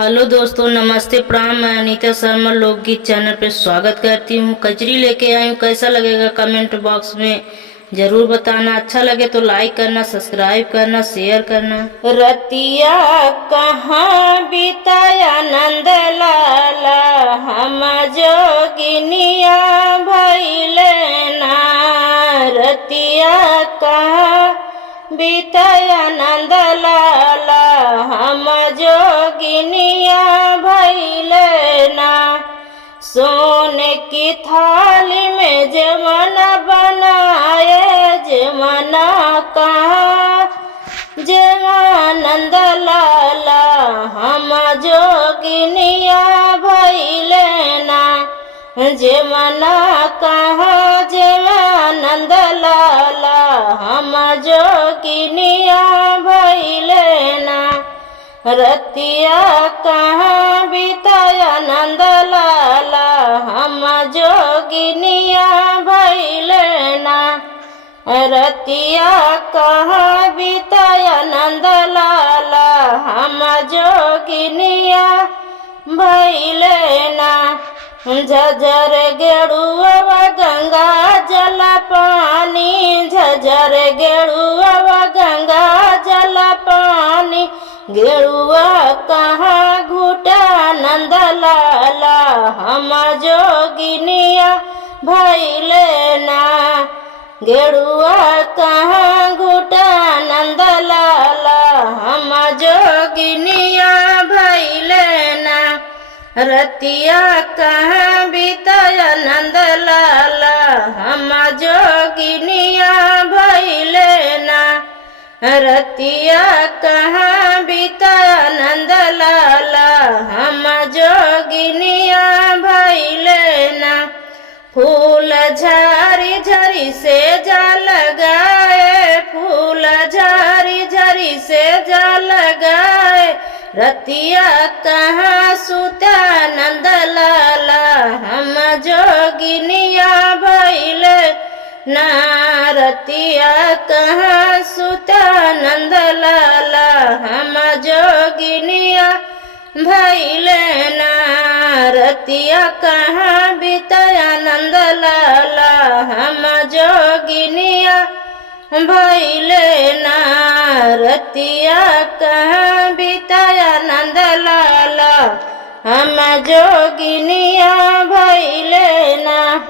Hello दोस्तों, नमस्ते, प्रणाम। मैं अनीता शर्मा लोकगीत चैनल पे स्वागत करती हूँ। कजरी लेके आई हूँ, कैसा लगेगा कमेंट बॉक्स में जरूर बताना। अच्छा लगे तो लाइक करना, सब्सक्राइब करना, शेयर करना। रतिया कहाँ बिताया नंद लाला, हम जोगिनिया भइले ना। रतिया कहाँ बिताया नंद लाला, हम जोगिनिया भइले ना। सोने की थाली में जमाना बनाए, जमाना कहाँ जमानंद लाला, हम जोगिनिया भइले ना। जमाना कहाँ जमानंद लाला, हम जोगिनिया भइले ना। रतिया कहाँ बिताया नंद लाला, हम जोगिनिया भइले ना। रतिया कहाँ बिताया नंद लाला, हम जोगिनिया भइले ना। झझर गेड़ुआ गंगा जल पानी, झझर गेड़ुआ गंगा जल पानी। गेड़ुआ कहाँ घुटा नंद लाला, हम जोगिनिया भइले ना। गेड़ुआ कहाँ घुटा नंद लाला, हम जोगिनिया भइले ना। रतिया कहाँ बिताया नंद लाला, हम जोगिनिया भइले ना। रतिया कहाँ बिताया नंद लाला, हम जोगिनिया भइले ना। फूल झारी झरी से जा लगाए, फूल झारी झरी से जा लगाए। रतिया कहाँ सुता नंद लाला, हम जोगिनिया भइले ना। रतिया कहाँ सुता नंद लाला, हम जोगिनिया भइले ना। रतिया कहाँ बिताया नंद लाला, हम जोगिनिया भइले ना। रतिया कहाँ बिताया नंद लाला, हम जोगिनिया भइले ना।